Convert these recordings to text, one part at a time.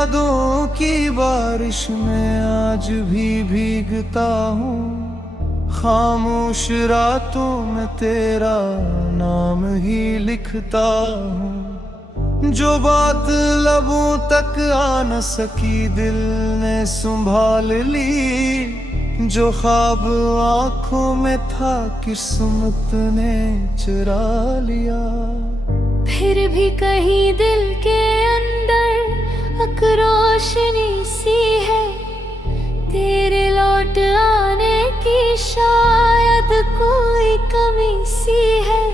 यादों की बारिश में आज भी भीगता हूँ। खामोश रातों में तेरा नाम ही लिखता हूँ। जो बात लबों तक आ न सकी दिल ने संभाल ली। जो ख्वाब आँखों में था किस्मत ने चुरा लिया। फिर भी कहीं दिल के अंदर एक रोशनी सी है। तेरे लौट आने की शायद कोई कमी सी है।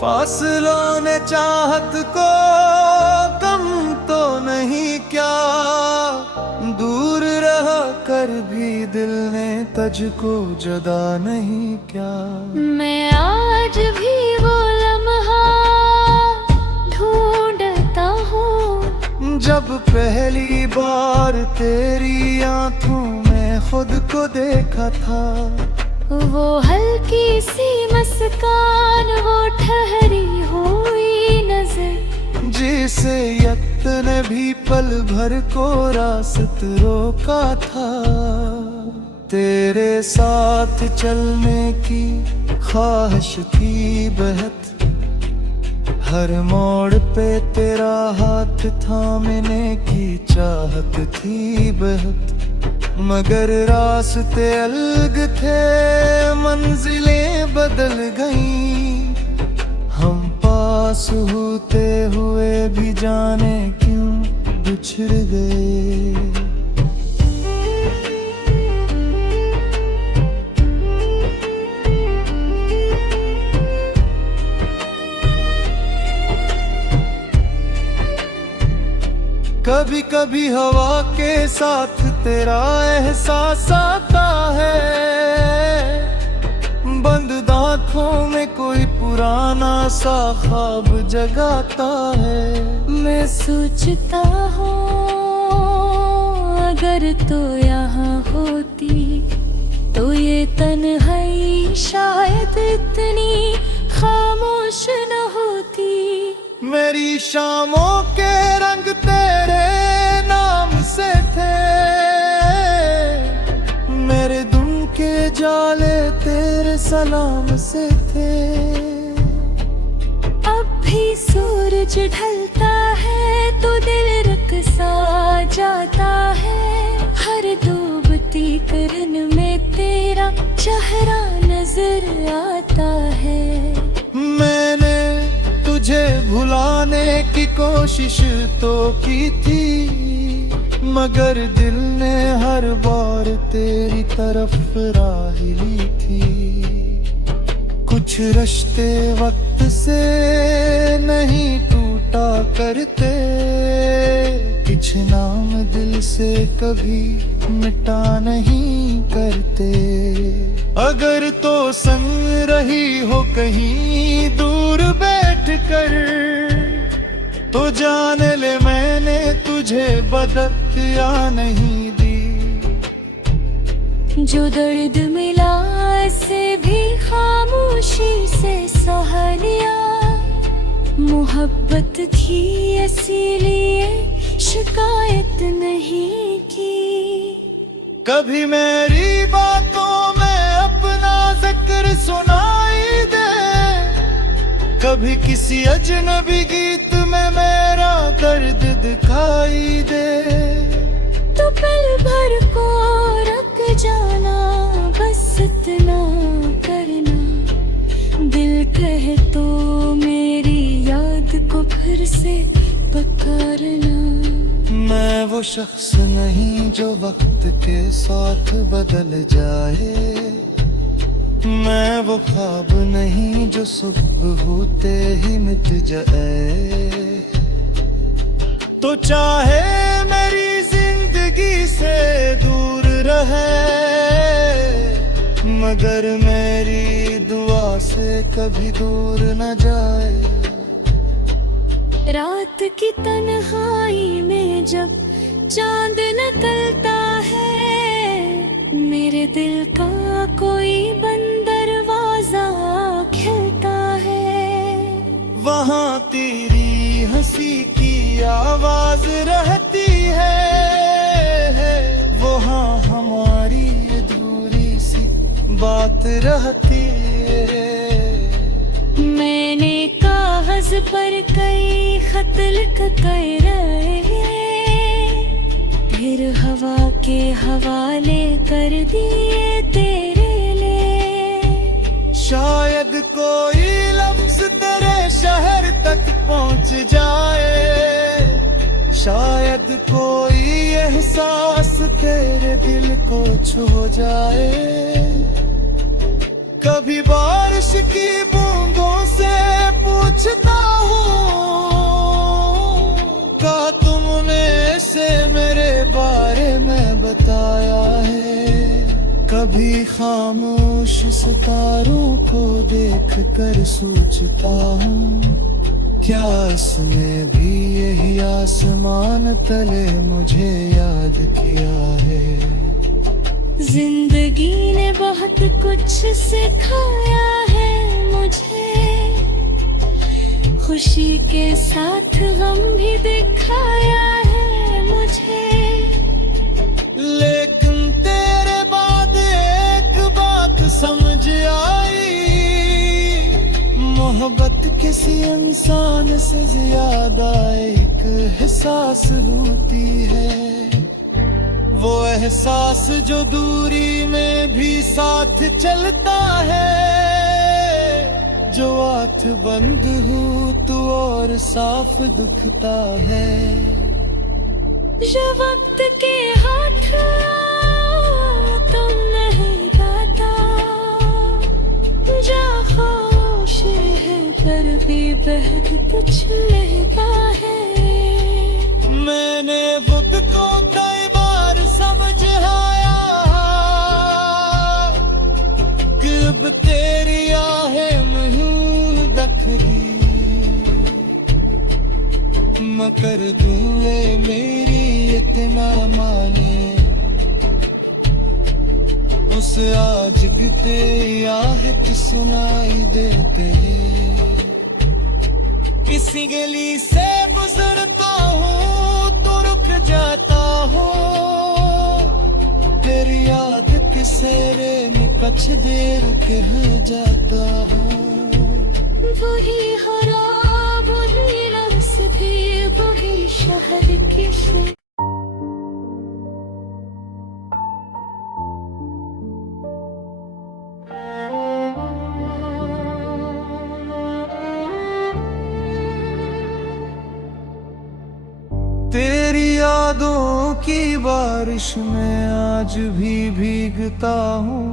फासलों ने चाहत को कम तो नहीं क्या। दूर रहा कर भी दिल ने तुझको जुदा नहीं क्या। मैं आज भी वो लम्हा ढूंढता हूँ जब पहली बार तेरी आंखों में खुद को देखा था। वो हल्की सी मुस्कान, वो ठहरी हुई नजर जिसे यत्न भी पल भर को रास्त रोका था। तेरे साथ चलने की ख्वाहिश थी बेहद। हर मोड़ पे तेरा हाथ थामने की चाहत थी बेहद। मगर रास्ते अलग थे, मंजिलें बदल गईं। हम पास होते हुए भी जाने क्यों बिछड़ गए। कभी कभी हवा के साथ तेरा एहसास आता है। बंद आँखों में कोई पुराना सा ख्वाब जगाता है। मैं सोचता हूँ अगर तो यहाँ होती तो ये तन्हाई शायद इतनी खामोश न होती। मेरी शामों के रंग तेरे नाम से थे। मेरे दुम के जाले तेरे सलाम से थे। अब भी सूरज ढलता है तो दिल रक़्सा जाता है। हर डूबती किरण में तेरा चेहरा नजर आता है। मैंने तुझे भुलाने की कोशिश तो की थी, मगर दिल ने हर बार तेरी तरफ राह ली थी। कुछ रिश्ते वक्त से नहीं टूटा करते। कुछ नाम दिल से कभी मिटा नहीं करते। अगर तो संग रही हो कहीं दूर बैठ कर तो जान ले मैंने तुझे बदक या नहीं दी। जो दर्द मिला से भी खामोशी से सह लिया। मोहब्बत थी इसीलिए शिकायत नहीं की। कभी मेरी बातों में अपना जिक्र सुनाई दे। कभी किसी अजनबी गीत में मेरा दर्द दिखाई दे। तो पल भर को रख जाना, बस इतना करना। दिल कहे तो मेरी याद को फिर से पुकारना। मैं वो शख्स नहीं जो वक्त के साथ बदल जाए। मैं वो ख्वाब नहीं जो सुबह होते ही मिट जाए। तो चाहे मेरी जिंदगी से दूर रहे, मगर मेरी दुआ से कभी दूर न जाए। रात की तन्हाई में जब चांद निकलता है, मेरे दिल का कोई बंद दरवाजा खिलता है। वहाँ तेरी हंसी की आवाज रहती है। रहती है। मैंने कागज पर कई खत लिख कर फिर हवा के हवाले कर दिए तेरे लिए। शायद कोई लफ्ज तेरे शहर तक पहुंच जाए, शायद कोई एहसास तेरे दिल को छू जाए। कभी बारिश की बूंदों से पूछता हूँ, क्या तुमने से मेरे बारे में बताया है? कभी खामोश सितारों को देख कर सोचता हूँ, क्या इसने भी यही आसमान तले मुझे याद किया है? जिंदगी ने बहुत कुछ सिखाया है मुझे, खुशी के साथ गम भी दिखाया है मुझे। लेकिन तेरे बाद एक बात समझ आई, मोहब्बत किसी इंसान से ज्यादा एक एहसास होती है। वो एहसास जो दूरी में भी साथ चलता है, जो आँख बंद हो तो और साफ दिखता है। जो वक्त के हाथ तुम नहीं गाता, जो खामोश है पर भी बहुत कुछ महका है। मैंने वक्त को कई बार समझ आया कि अब तेरी आहें नहीं दखली, मैं कर दूंगे मेरी इतना माने। उस आज गिते आहट सुनाई देते, किसी गली से गुजरता हूँ तो रुक जाता हूँ, फिर याद के सेरे में कुछ देर कह जाता हूँ। वही हरा वही रास्ते वही शहर की से। तेरी यादों की बारिश में आज भी भीगता हूँ,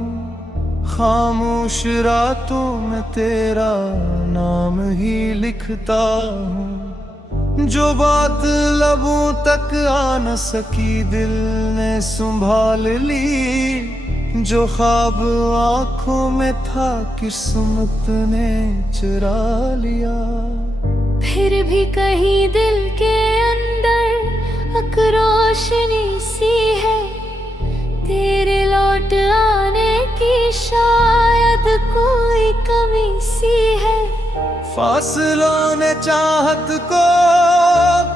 खामोश रातों में तेरा नाम ही लिखता हूँ। जो बात लबों तक आ न सकी दिल ने संभाल ली, जो ख्वाब आँखों में था किस्मत ने चुरा लिया। फिर भी कहीं दिल के अंदर एक रोशनी सी है, तेरे लौट आने की शायद कोई कमी सी है। फासलों ने चाहत को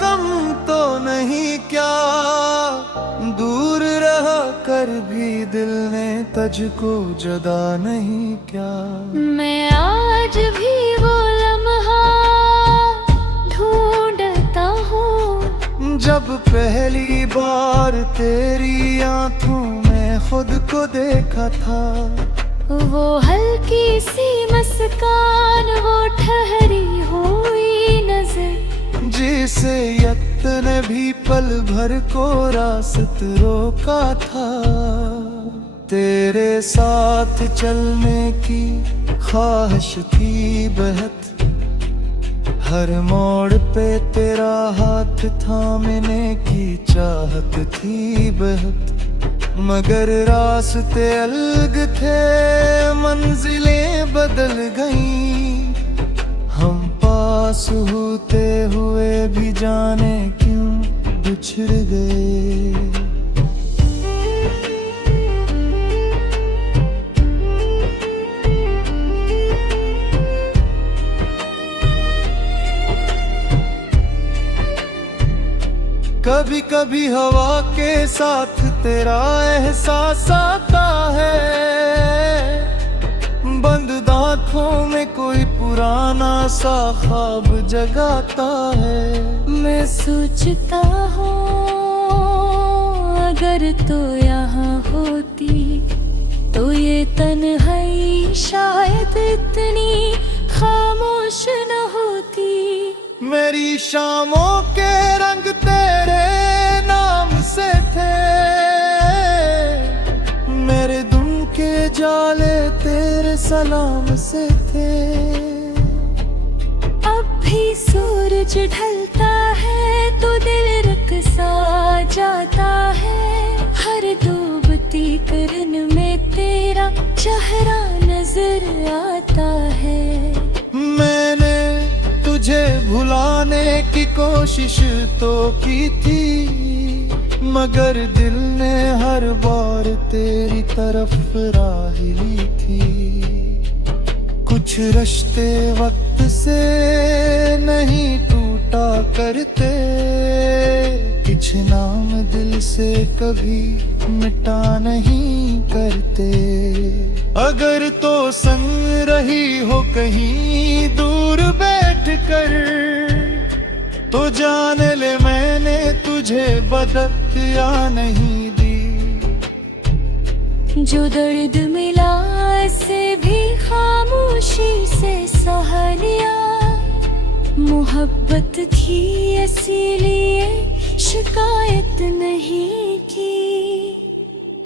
कम तो नहीं क्या, दूर रहा कर भी दिल ने तुझको जुदा नहीं क्या। मैं आज भी वो लम्हा ढूंढता हूँ, जब पहली बार तेरी आंखों में खुद को देखा था। वो हल्की सी मुस्कान, वो ठहरी हुई नजर, जिसे यक्त ने भी पल भर को रास्त रोका था। तेरे साथ चलने की ख्वाहिश थी बहुत, हर मोड़ पे तेरा हाथ थामने की चाहत थी बहुत। मगर रास्ते अलग थे, मंजिलें बदल गईं, हम पास होते हुए भी जाने क्यों बिछड़ गए। कभी कभी हवा के साथ तेरा एहसास आता है, आँखों में कोई पुराना सा ख्वाब जगाता है। मैं सोचता हूँ अगर तो यहाँ होती तो ये तन्हाई शायद इतनी खामोश न होती। मेरी शामों के रंग तेरे नाम से थे, मेरे दुम के जाले तेरे सलाम से थे। अब भी सूरज ढलता है तो दिल रक़्सा जाता है। हर डूबती किरण में तेरा चेहरा नजर आता है। मैंने तुझे भुलाने की कोशिश तो की थी, मगर दिल ने हर बार तेरी तरफ राह ली थी। कुछ रिश्ते वक्त से नहीं टूटा करते, कुछ नाम दिल से कभी मिटा नहीं करते। अगर तो संग रही हो कहीं दूर बैठ कर, तो जान ले मैंने तुझे बदक या नहीं दी। जो दर्द मिला से भी खामोशी से सह लिया। मोहब्बत थी इसीलिए शिकायत नहीं की।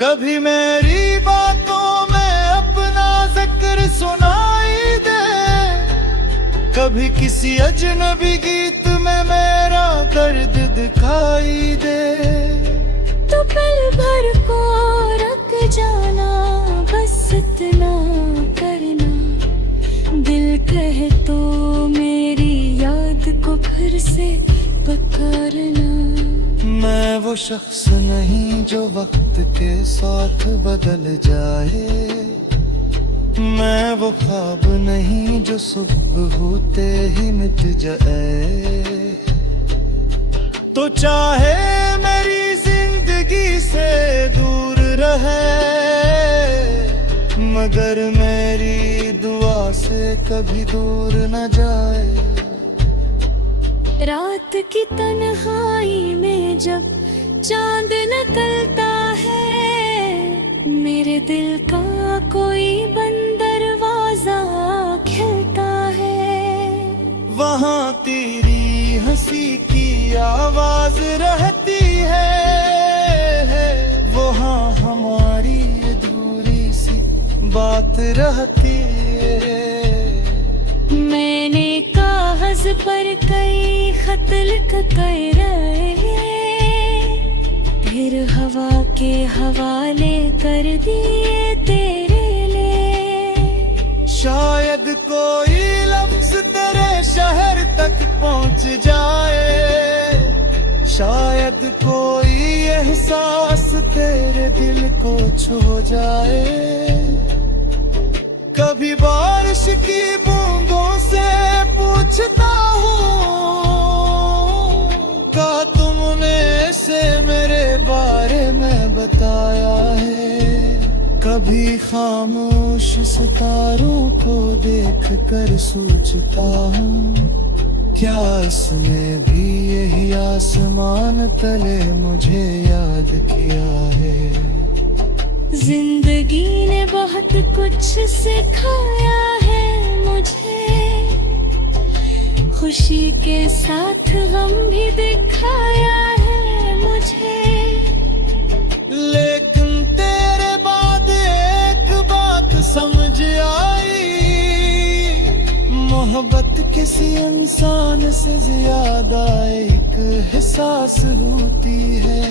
कभी मेरी बातों में अपना जिक्र सुनाई दे, कभी किसी अजनबी गीत में मेरा दर्द दिखाई दे। तो पल भर को रख जाना, बस इतना करना। दिल कहे तो मेरी याद को फिर से पुकारना। मैं वो शख्स नहीं जो वक्त के साथ बदल जाए, मैं वो ख्वाब नहीं जो सुबह होते ही मिट जाए। तो चाहे मेरी जिंदगी से दूर रहे, मगर मेरी दुआ से कभी दूर न जाए। रात की तन्हाई में जब चांद निकलता है, मेरे दिल का कोई बंद दरवाजा खिलता है। वहाँ तेरी हंसी की आवाज रहती है, वहाँ हमारी अधूरी सी बात रहती है। मैंने कागज पर कई खत लिख कर फिर हवा के हवाले कर दिए तेरे लिए। शायद कोई लफ्ज तेरे शहर तक पहुंच जाए, शायद कोई एहसास तेरे दिल को छू जाए। कभी बारिश की बूंदों से पूछता हूँ, क्या तुमने से मेरे बारे में बताया है। कभी खामोश सितारों को देख कर सोचता हूँ, क्या इसमें भी यही आसमान तले मुझे याद किया है। जिंदगी ने बहुत कुछ सिखाया है मुझे, खुशी के साथ गम भी दिखाया है मुझे। लेकिन तेरे बाद एक बात समझ आई, मोहब्बत किसी इंसान से ज्यादा एक एहसास होती है।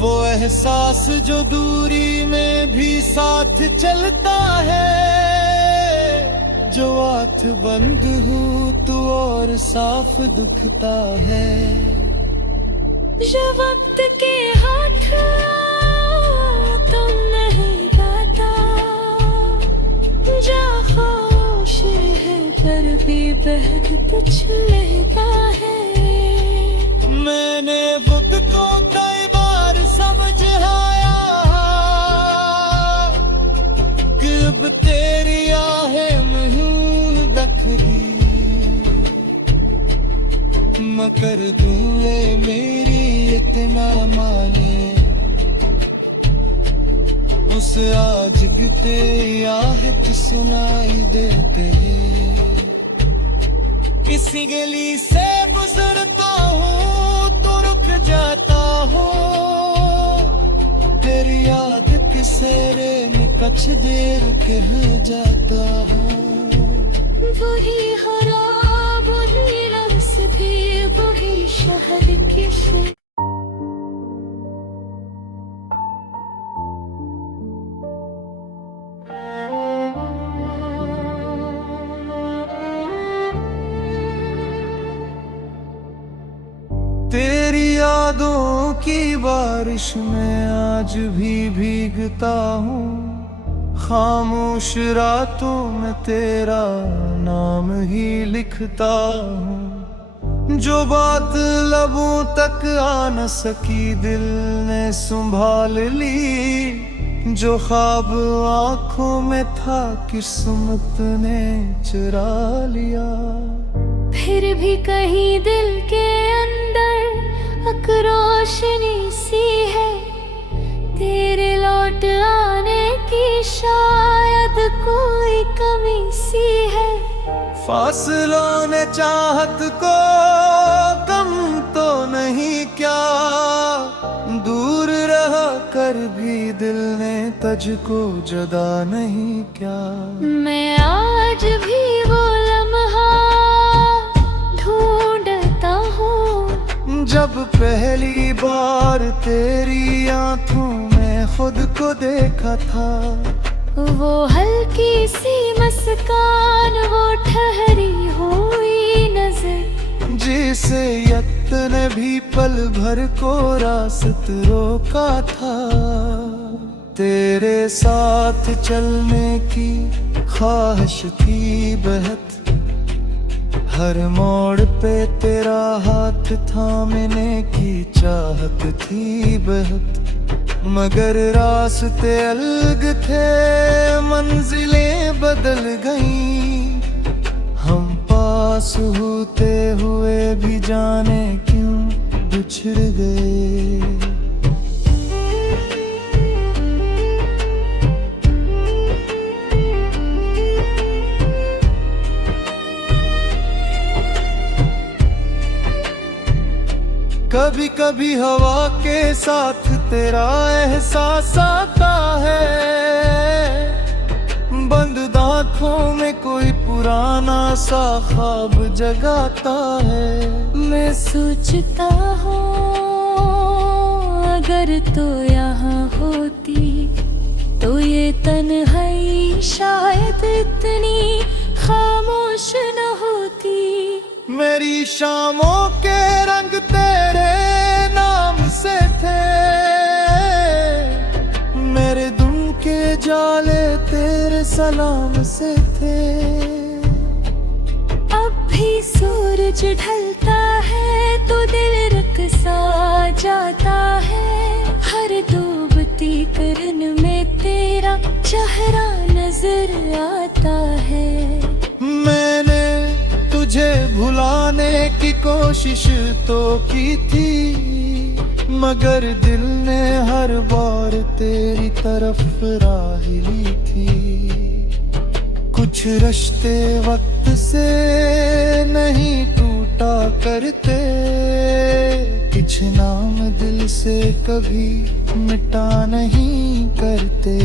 वो एहसास जो दूरी में भी साथ चलता है, जो आँख बंद हो तो और साफ दुखता है। जो वक्त के हाथ तुम नहीं पाता, जा खामोश है पर भी बहक कुछ लेता है। मैंने वक्त को कई बार समझ आया कि अब तेरी आहें क्षमा कर दूं ए मेरी इतना माने, उस आज गिते आहट सुनाई देते। किसी गली से गुजरता हूँ तो रुक जाता हूँ, तेरी याद के सेरे में कुछ देर कह जाता हूँ। वही हरा वही लफ्ज़ भी वही शहर किसे। तेरी यादों की बारिश में आज भी भीगता हूँ, खामोश रातों में तेरा नाम ही लिखता हूँ। जो बात लबों तक आ न सकी दिल ने संभाल ली, जो ख्वाब आँखों में था किस्मत ने चुरा लिया। फिर भी कहीं दिल के अंदर एक रोशनी सी है, तेरे लौट आने की शायद कोई कमी सी है। फासलों ने चाहत को कम तो नहीं क्या, दूर रहा कर भी दिल ने तुझको जुदा नहीं क्या। मैं आज भी वो लम्हा ढूंढता हूँ, जब पहली बार तेरी आंखों में खुद को देखा था। वो हल्की सी मुस्कान, वो ठहरी हुई नजर, जिसे यत्न भी पल भर को रास्त रोका था। तेरे साथ चलने की ख्वाहिश थी बहुत, हर मोड़ पे तेरा हाथ थामने की चाहत थी बहुत। मगर रास्ते अलग थे, मंजिलें बदल गईं, हम पास होते हुए भी जाने क्यों बिछड़ गए। कभी कभी हवा के साथ तेरा एहसास आता है, बंद आँखों में कोई पुराना सा ख्वाब जगाता है। मैं सोचता हूँ अगर तो यहाँ होती तो ये तन्हाई शायद इतनी खामोश न होती। मेरी शामों के रंग तेरे नाम से थे, मेरे दुम के जाले तेरे सलाम से थे। अब भी सूरज ढलता है तो दिल रक़्सा जाता है, हर डूबती किरण में तेरा चेहरा नजर आता है। मैंने तुझे भुलाने की कोशिश तो की थी, मगर दिल ने हर बार तेरी तरफ राह ली थी। कुछ रिश्ते वक्त से नहीं टूटा करते, कुछ नाम दिल से कभी मिटा नहीं करते।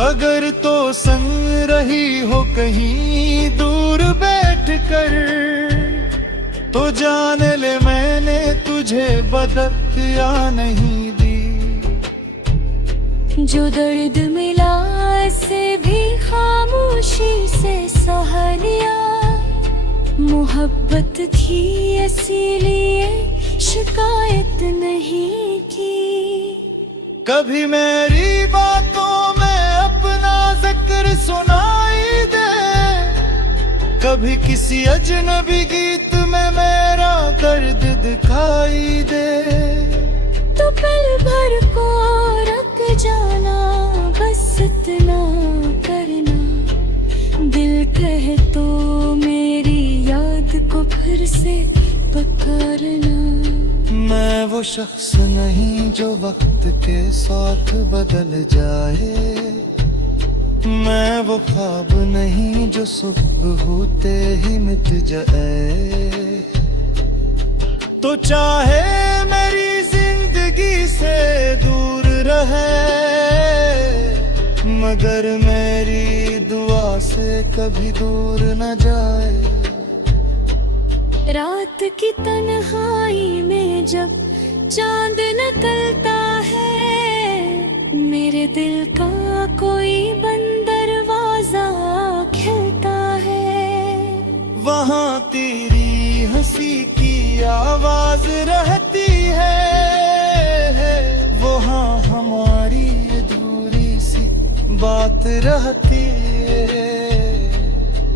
अगर तो संग रही हो कहीं दूर बैठ कर, तो जान ले मैंने तुझे बदक या नहीं दी। जो दर्द मिला से भी खामोशी से सह लिया, मोहब्बत थी इसीलिए शिकायत नहीं की। कभी मेरी बातों में अपना जिक्र सुनाई दे, कभी किसी अजनबी गीत में मेरा दर्द दिखाई दे। तो पल भर को रख जाना, बस इतना करना, दिल कहे तो मेरी याद को फिर से पकड़ना। मैं वो शख्स नहीं जो वक्त के साथ बदल जाए, मैं वो ख्वाब नहीं जो सुबह होते ही मिट जाए। तो चाहे मेरी जिंदगी से दूर रहे, मगर मेरी दुआ से कभी दूर न जाए। रात की तन्हाई में जब चांद निकलता है, मेरे दिल का कोई बंद दरवाजा खिलता है। वहाँ तेरी हंसी की आवाज रहती है, वहाँ हमारी अधूरी सी बात रहती है।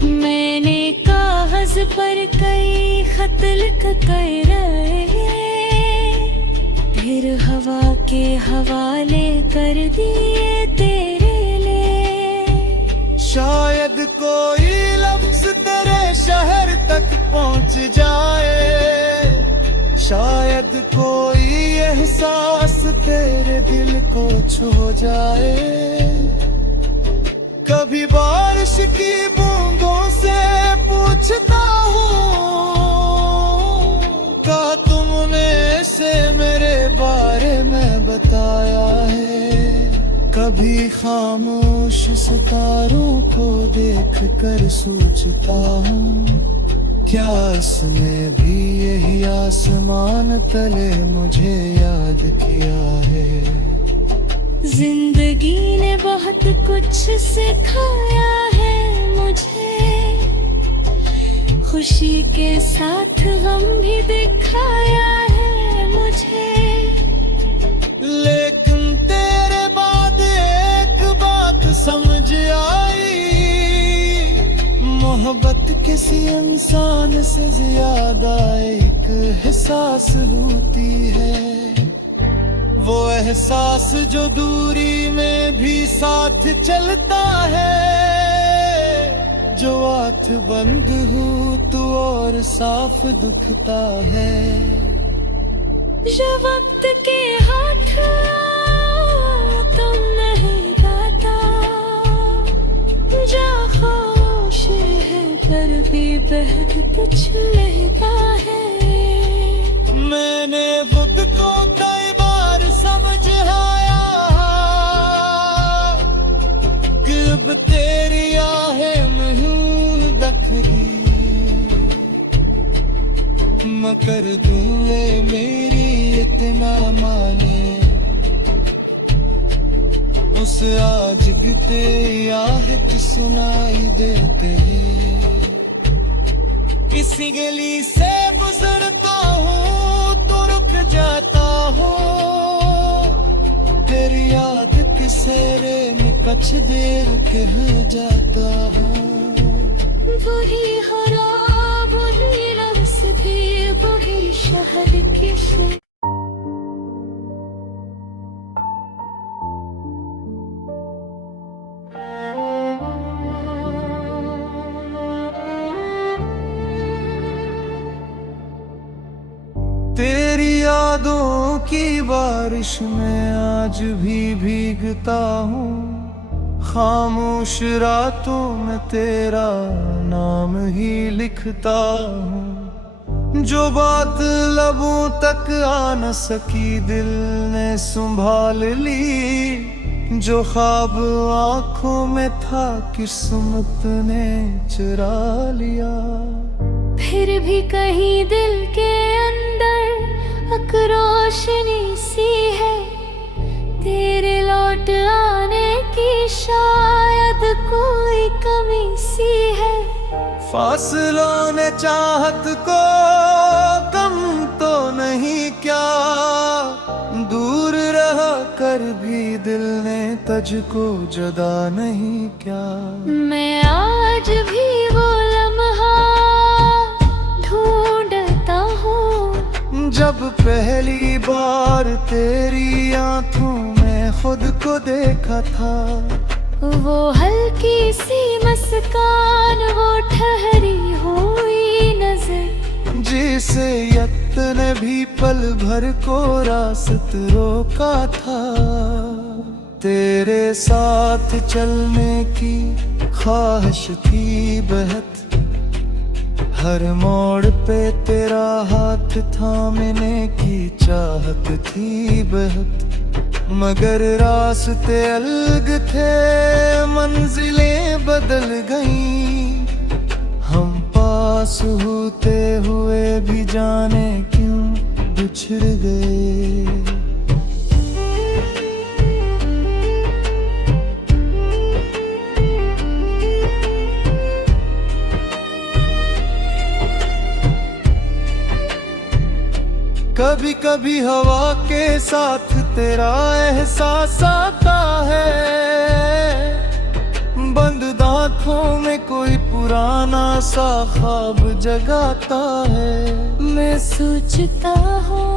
मैंने कागज पर कई खत लिख कर फिर हवा के हवाले कर दिए तेरे लिए। शायद कोई लफ्ज तेरे शहर तक पहुंच जाए, शायद कोई एहसास तेरे दिल को छू जाए। कभी बारिश की बूंदों से पूछता हूँ, क्या तुमने से मेरे बारे में बताया है? कभी खामोश सितारों को देख कर सोचता हूँ, क्या इसने भी यही आसमान तले मुझे याद किया है? जिंदगी ने बहुत कुछ सिखाया है मुझे, खुशी के साथ गम भी दिखाया है मुझे। लेकिन तेरे बाद एक बात समझ आई, मोहब्बत किसी इंसान से ज्यादा एक एहसास होती है। वो एहसास जो दूरी में भी साथ चलता है, जो आँख बंद हो तो और साफ दुखता है। जो वक्त के हाथ तुम नहीं गाता, जो खामोश है पर भी बहुत कुछ महका है। मैंने खुद को कई बार समझ आया कि अब तेरी आहें नहीं दखली, मैं कर दूँ ये मेरी इतना माने, उस आज गिते आहट सुनाई देते। किसी गली से गुजरता हूँ तो रुक जाता हूँ, तेरी याद के सेरे में कुछ देर कह जाता हूँ। वही हरा वही रास्ते वही शहर के से। तेरी यादों की बारिश में आज भी भीगता हूँ, खामोश रातों में तेरा नाम ही लिखता हूँ। जो बात लबों तक आ न सकी दिल ने संभाल ली, जो ख्वाब आँखों में था किस्मत ने चुरा लिया। फिर भी कहीं दिल के अंदर एक रोशनी सी है, तेरे लौट आने की शायद कोई कमी सी है। फासलों ने चाहत को कम तो नहीं क्या, दूर रहा कर भी दिल ने तुझको जुदा नहीं क्या। मैं आज भी वो लम्हा ढूंढता हूँ, जब पहली बार तेरी आंखों में खुद को देखा था। वो हल्की सी मुस्कान, वो ठहरी हुई नजर, जिसे यत ने भी पल भर को रास्त रोका था। तेरे साथ चलने की ख्वाहिश थी बेहद, हर मोड़ पे तेरा हाथ थामने की चाहत थी बेहद। मगर रास्ते अलग थे, मंजिलें बदल गईं, हम पास होते हुए भी जाने क्यों बिछड़ गए। कभी कभी हवा के साथ तेरा एहसास आता है, बंद आँखों में कोई पुराना सा ख्वाब जगाता है। मैं सोचता हूँ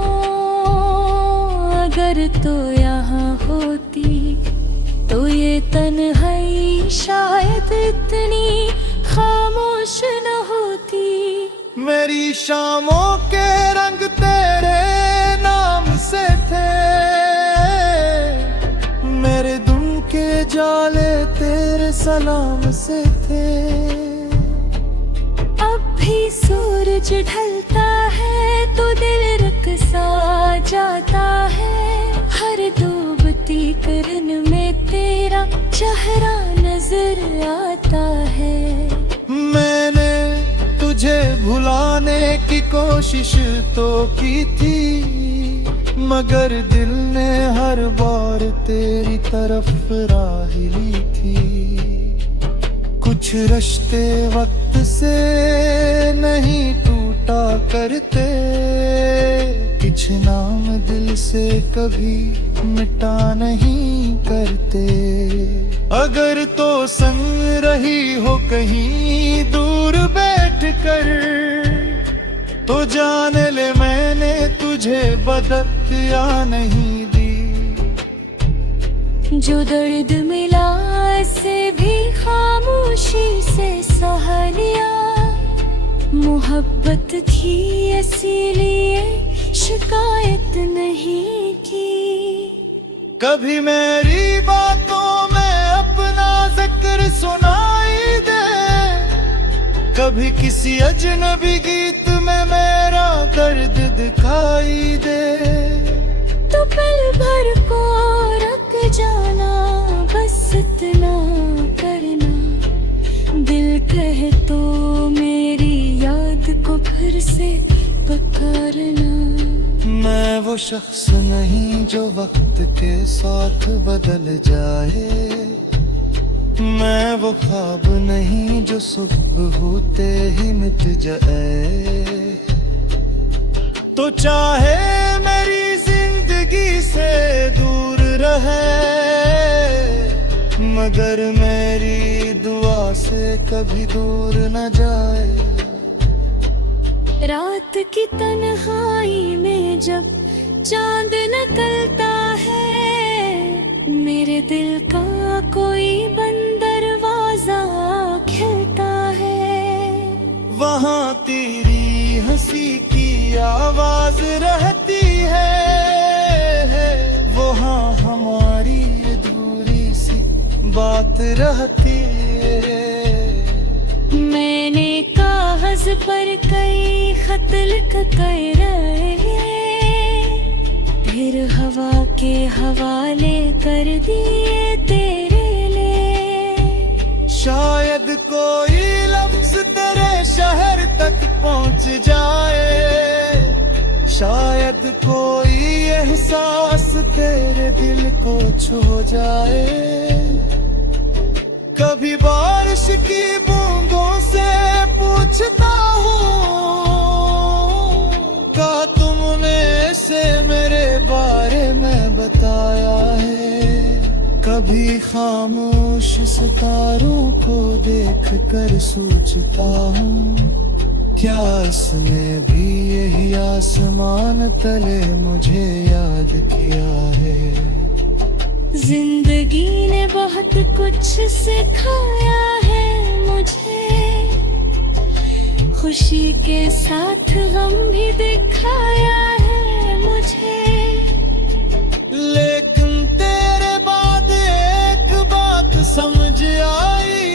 अगर तो यहाँ होती तो ये तन्हाई शायद इतनी खामोश न होती। मेरी शामों के रंग तेरे नाम से थे, मेरे दुम के जाले तेरे सलाम से थे। अब भी सूरज ढलता है तो दिल रक़्सा जाता है, हर डूबती किरण में तेरा चेहरा नजर आता है। मैंने तुझे भुलाने की कोशिश तो की थी, मगर दिल ने हर बार तेरी तरफ राह ली थी। कुछ रिश्ते वक्त से नहीं टूटा करते, कुछ नाम दिल से कभी मिटा नहीं करते। अगर तो संग रही हो कहीं दूर बैठ कर, तो जान ले मैंने तुझे बदक या नहीं दी। जो दर्द मिला से भी खामोशी से सह लिया, मोहब्बत थी इसीलिए शिकायत नहीं की। कभी मेरी बातों में अपना जिक्र सुनाई दे, कभी किसी अजनबी गीत में मेरा दर्द दिखाई दे। तो पल भर को रख जाना, बस इतना करना, दिल कहे तो मेरी याद को फिर से पुकारना। मैं वो शख्स नहीं जो वक्त के साथ बदल जाए, मैं वो ख्वाब नहीं जो सुबह होते ही मिट जाए। तो चाहे मेरी जिंदगी से दूर रहे, मगर मेरी दुआ से कभी दूर न जाए। रात की तन्हाई में जब चांद निकलता है, मेरे दिल का कोई बंद दरवाजा खिलता है। वहाँ तेरी हंसी की आवाज रहती है, वहाँ हमारी अधूरी सी बात रहती है। मैंने कागज पर कई खत लिख कर फिर हवा के हवाले कर दिए तेरे लिए। शायद कोई लफ्ज तेरे शहर तक पहुंच जाए, शायद कोई एहसास तेरे दिल को छू जाए। कभी बारिश की बूंदों से पूछता हूँ, क्या तुमने से मेरे बारे में बताया है। कभी खामोश सितारों को देख कर सोचता हूँ, क्या इसने भी यही आसमान तले मुझे याद किया है। जिंदगी ने बहुत कुछ सिखाया है मुझे, खुशी के साथ गम भी दिखाया है मुझे। लेकिन तेरे बाद एक बात समझ आई,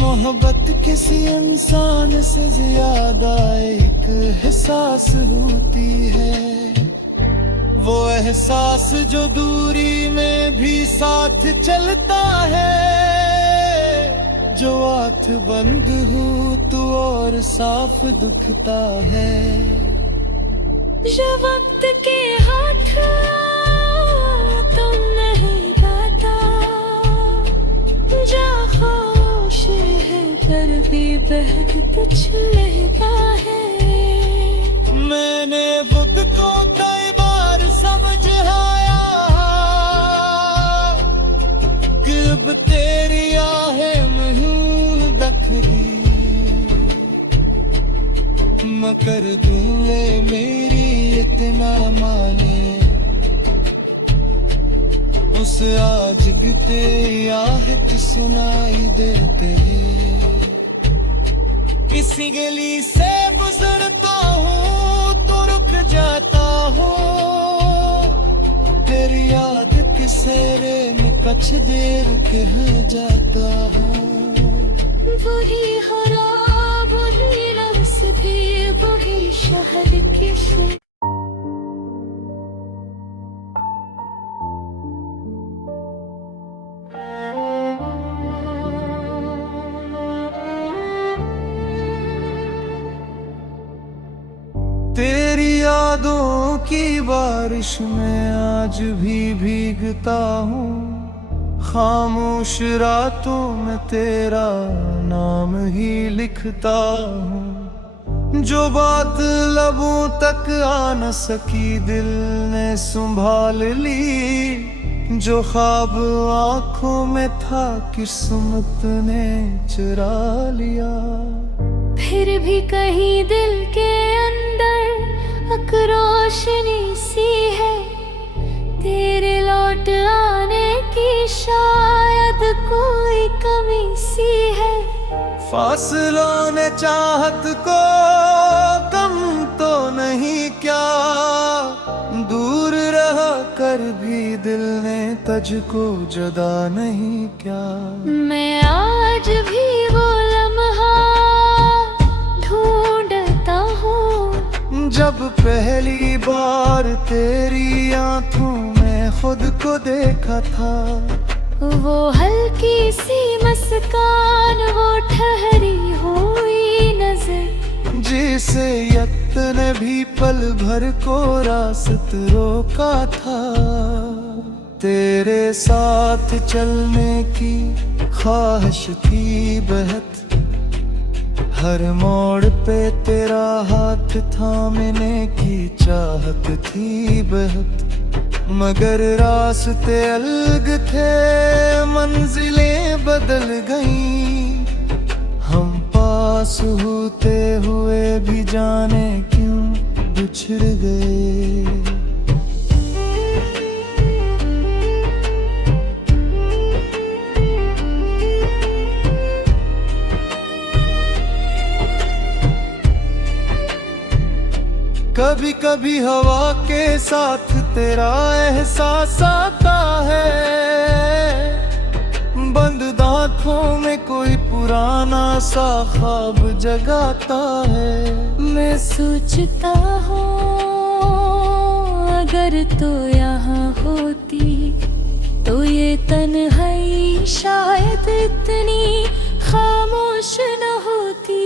मोहब्बत किसी इंसान से ज्यादा एक एहसास होती है। वो एहसास जो दूरी में भी साथ चलता है, जो आँख बंद हो तो और साफ दिखता है। जो वक्त के हाथ तुम नहीं गाता, जा खामोश है पर भी बहक कुछ महका है। मैंने खुद को कई बार समझाया कि अब तेरी आहें महूल दखली, मैं कर दूंगे मेरी इतना माने। उस आज गिते आहट सुनाई देते, किसी गली से गुजरता हूँ तो रुक जाता हूँ। तेरी याद के सेरे में कुछ देर कह जाता हूँ। वही खराब वही रास्ते वही शहर की से। तेरी यादों की बारिश में आज भी भीगता हूँ। खामोश रातों में तेरा नाम ही लिखता हूँ। जो बात लबों तक आ न सकी दिल ने संभाल ली, जो ख्वाब आँखों में था किस्मत ने चुरा लिया। फिर भी कहीं दिल के अंदर एक रोशनी सी है, तेरे लौट आने की शायद कोई कमी सी है। फासलों ने चाहत को कम तो नहीं क्या, दूर रहा कर भी दिल ने तुझको जुदा नहीं क्या। मैं आज भी वो लम्हा ढूंढता हूँ, जब पहली बार तेरी आंखों में खुद को देखा था। वो हल्की सी मुस्कान, वो ठहरी हुई नजर, जिसे यत्न भी पल भर को रास्त रोका था। तेरे साथ चलने की ख्वाहिश थी बहुत, हर मोड़ पे तेरा हाथ थामने की चाहत थी बहुत। मगर रास्ते अलग थे, मंजिलें बदल गईं। हम पास होते हुए भी जाने क्यों बिछड़ गए। कभी कभी हवा के साथ तेरा एहसास आता है, बंद आँखों में कोई पुराना सा ख्वाब जगाता है। मैं सोचता हूँ अगर तो यहाँ होती तो ये तन्हाई शायद इतनी खामोश न होती।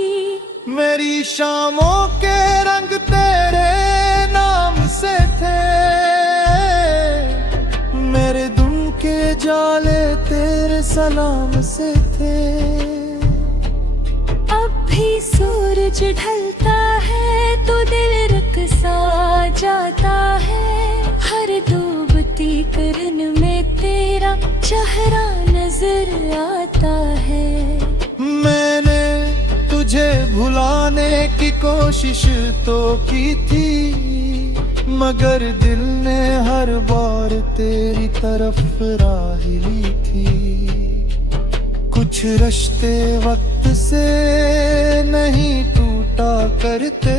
मेरी शामों के रंग तेरे नाम से थे, मेरे दुम के जाले तेरे सलाम से थे। अब भी सूरज ढलता है तो दिल रक़्सा जाता है, हर डूबती किरण में तेरा चेहरा नजर आता है। मैंने तुझे भुलाने की कोशिश तो की थी, मगर दिल ने हर बार तेरी तरफ राह ली थी। कुछ कुछ रिश्ते वक्त से नहीं टूटा करते,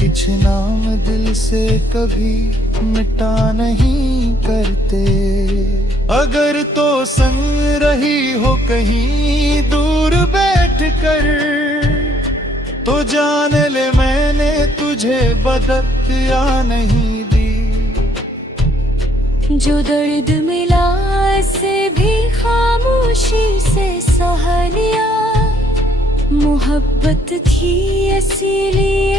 कुछ नाम दिल से कभी मिटा नहीं करते। अगर तो संग रही हो कहीं दूर बैठ कर, तो जान ले मैंने तुझे बदत या नहीं दी। जो दर्द मिला से भी खामोशी से सह लिया, मोहब्बत थी इसीलिए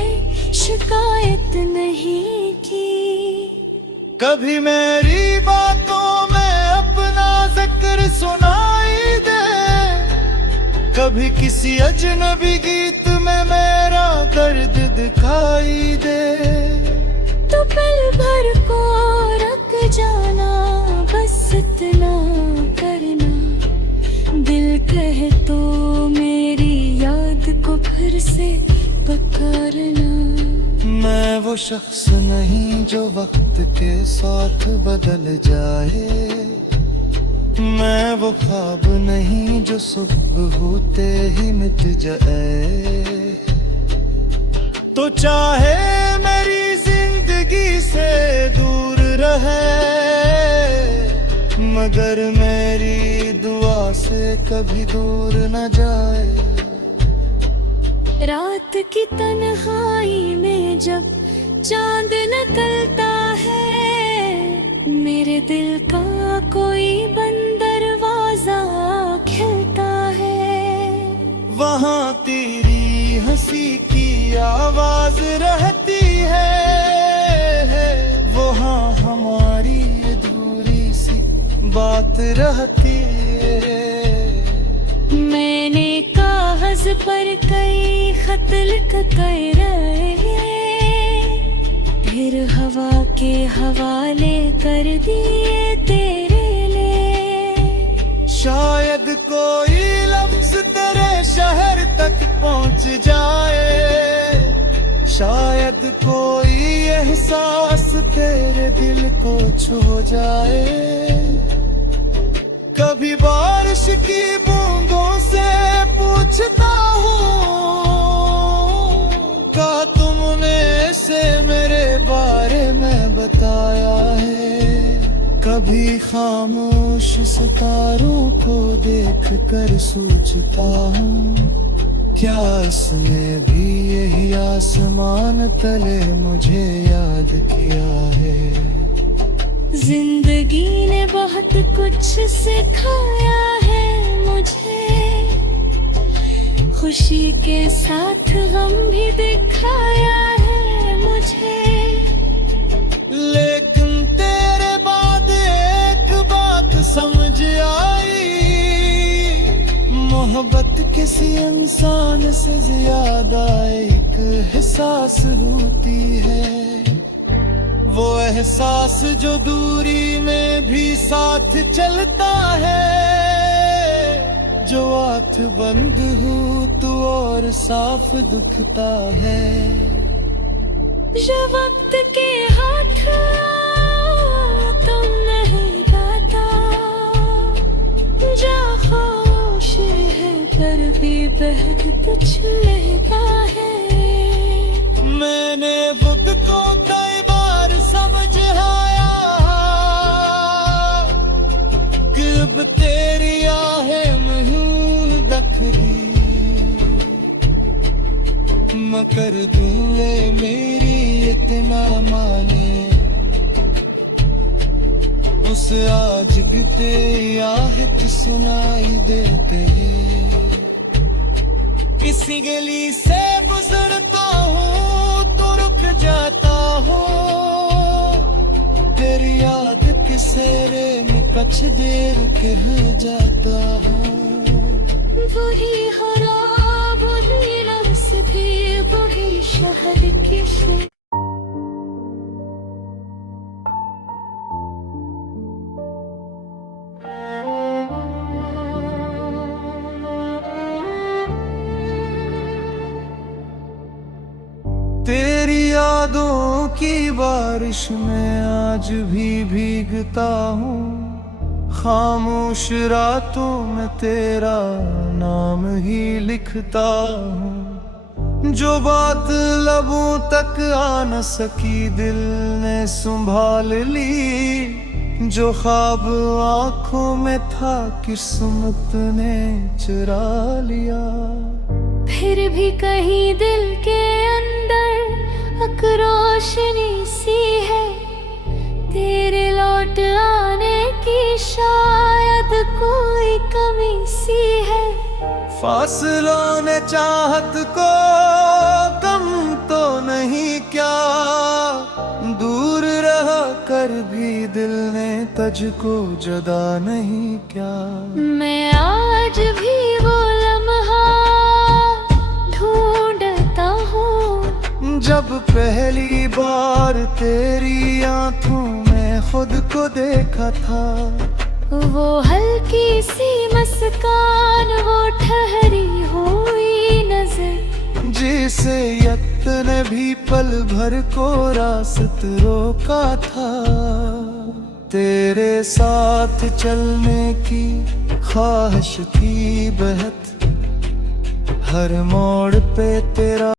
शिकायत नहीं की। कभी मेरी बातों में अपना जिक्र सुनाई दे, कभी किसी अजनबी गीत में मेरा दर्द दिखाई दे। तो पल भर को रख जाना, बस इतना करना, दिल कहे तो मेरी याद को फिर से पुकारना। मैं वो शख्स नहीं जो वक्त के साथ बदल जाए, मैं वो ख्वाब नहीं जो सुबह होते ही मिट जाए। तो चाहे मेरी जिंदगी से दूर रहे, मगर मेरी दुआ से कभी दूर न जाए। रात की तन्हाई में जब चांद निकलता है, मेरे दिल का कोई बंद दरवाजा खिलता है। वहाँ तेरी हंसी की आवाज रहती है, वहाँ हमारी अधूरी सी बात रहती है। मैंने कागज पर कई खत लिख कर रहे, फिर हवा के हवाले कर दिए तेरे लिए। शायद कोई लफ्ज तेरे शहर तक पहुंच जाए, शायद कोई एहसास तेरे दिल को छू जाए। कभी बारिश की बूंदों से पूछता हूँ, क्या तुमने से मेरे बारे में बताया है। कभी खामोश सितारों को देख कर सोचता हूँ, क्या इसने भी यही आसमान तले मुझे याद किया है। जिंदगी ने बहुत कुछ सिखाया है मुझे, खुशी के साथ गम भी दिखाया है मुझे। लेकिन तेरे बाद एक बात समझ आई, मोहब्बत किसी इंसान से ज्यादा एक एहसास होती है। वो एहसास जो दूरी में भी साथ चलता है, जो आँख बंद हो तो और साफ दिखता है। जो वक्त के हाथ तुम नहीं गाता, जा खामोश है पर भी बहुत कुछ लेता है। मैंने खुद को कई बार समझ आया कि अब तेरी आहें नहीं दखली, मैं कर दूँ ये मेरी इतना माने। उस आज बीते आहट सुनाई देते, किसी गली से गुजरता हूँ तो रुक जाता हूँ, तेरी याद के सेरे में कुछ देर कह जाता हूँ। वही हरा वही रास्ते वही शहर की से। तेरी यादों की बारिश में आज भी भीगता हूँ, खामोश रातों में तेरा नाम ही लिखता हूँ। जो बात लबों तक आ न सकी दिल ने संभाल ली, जो ख्वाब आंखों में था किस्मत ने चुरा लिया। फिर भी कहीं दिल के अंदर एक रोशनी सी है, तेरे लौट आने की शायद कोई कमी सी है। फासलों ने चाहत को कम तो नहीं क्या, दूर रहा कर भी दिल ने तुझको जुदा नहीं क्या। मैं आज भी वो लम्हा ढूंढता हूँ, जब पहली बार तेरी आंखों में खुद को देखा था। वो हल्की सी मुस्कान, वो ठहरी हुई नजर, जिसे यत ने भी पल भर को रास्त रोका था। तेरे साथ चलने की ख्वाहिश थी बेहद, हर मोड़ पे तेरा